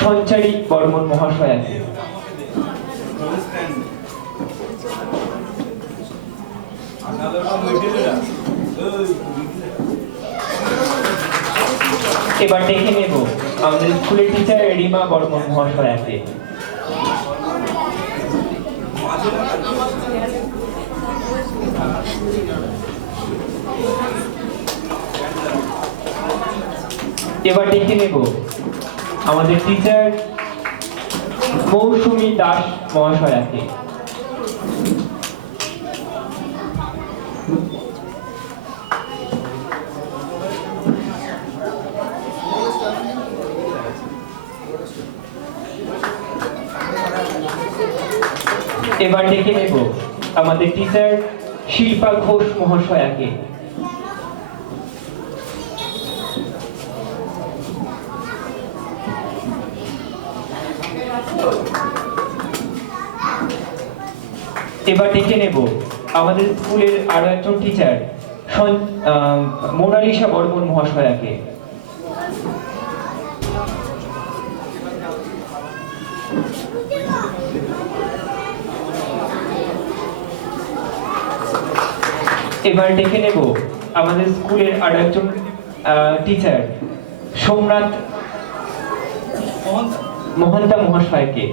সঞ্চারী বর্মন মহাশয়াকে। এবার দেখে নেব আমাদের স্কুলের টিচার রিমা বর্মন মহাশয়াকে। এবার দেখে নেব আমাদের টিচার মৌসুমী দাস মহাশয়াকে। এবার ডেকে নেব আমাদের টিচার শিল্পা ঘোষ মহাশয়াকে। এবার ডেকে নেব আমাদের স্কুলের আরো একজন টিচার মোনালিসা বর্মন মহাশয়াকে। এবার ডেকে নেব আমাদের স্কুলের আরো একজন টিচার সোমনাথ মহন্তা মহাশয়কে।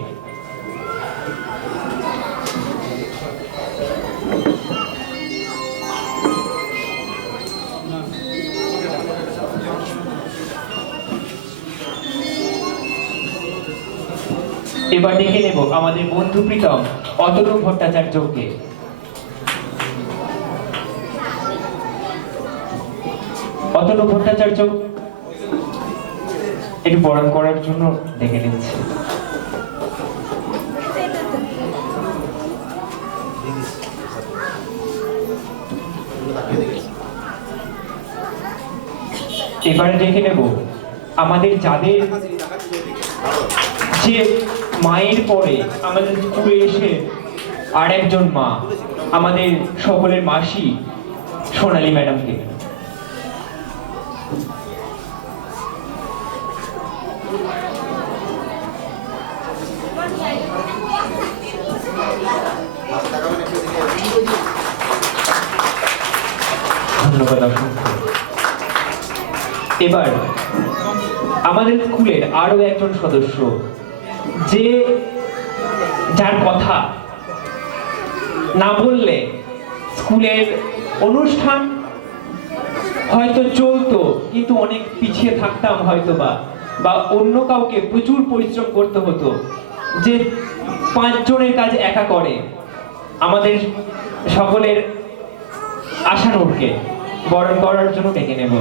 এবার ডেকে নেব আমাদের বন্ধু প্রীতম অতনু ভট্টাচার্যকে। অতনু ভট্টাচার্য একটু বরণ করার জন্য ডেকে নিচ্ছি। এবারে দেখে নেব আমাদের যাদের যে মায়ের পরে আমাদের স্কুলে এসে আর একজন মা, আমাদের সকলের মাসি সোনালী ম্যাডামকে। ধন্যবাদ অসংখ্য। এবার আমাদের স্কুলের আরো একজন সদস্য, যে যার কথা না বললে স্কুলের অনুষ্ঠান হয়তো চলতো কিন্তু অনেক পিছিয়ে থাকতাম হয়তো বা অন্য কাউকে প্রচুর পরিশ্রম করতে হতো, যে 5 জনের কাজ একা করে, আমাদের সকলের আশানুরকে বরণ করার জন্য ডেকে নেব।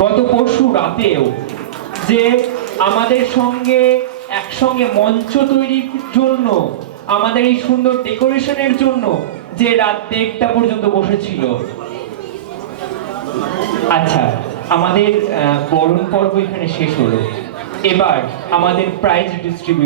গত পরশু রাতেও যে আমাদের সঙ্গে একসঙ্গে মঞ্চ তৈরির জন্য, আমাদের এই সুন্দর ডেকোরেশনের জন্য যে রাত 1টা পর্যন্ত বসেছিল। আচ্ছা, আমাদের বরণ পর্ব এখানে শেষ হলো। এবার আমাদের প্রাইজ ডিস্ট্রিবিউশন।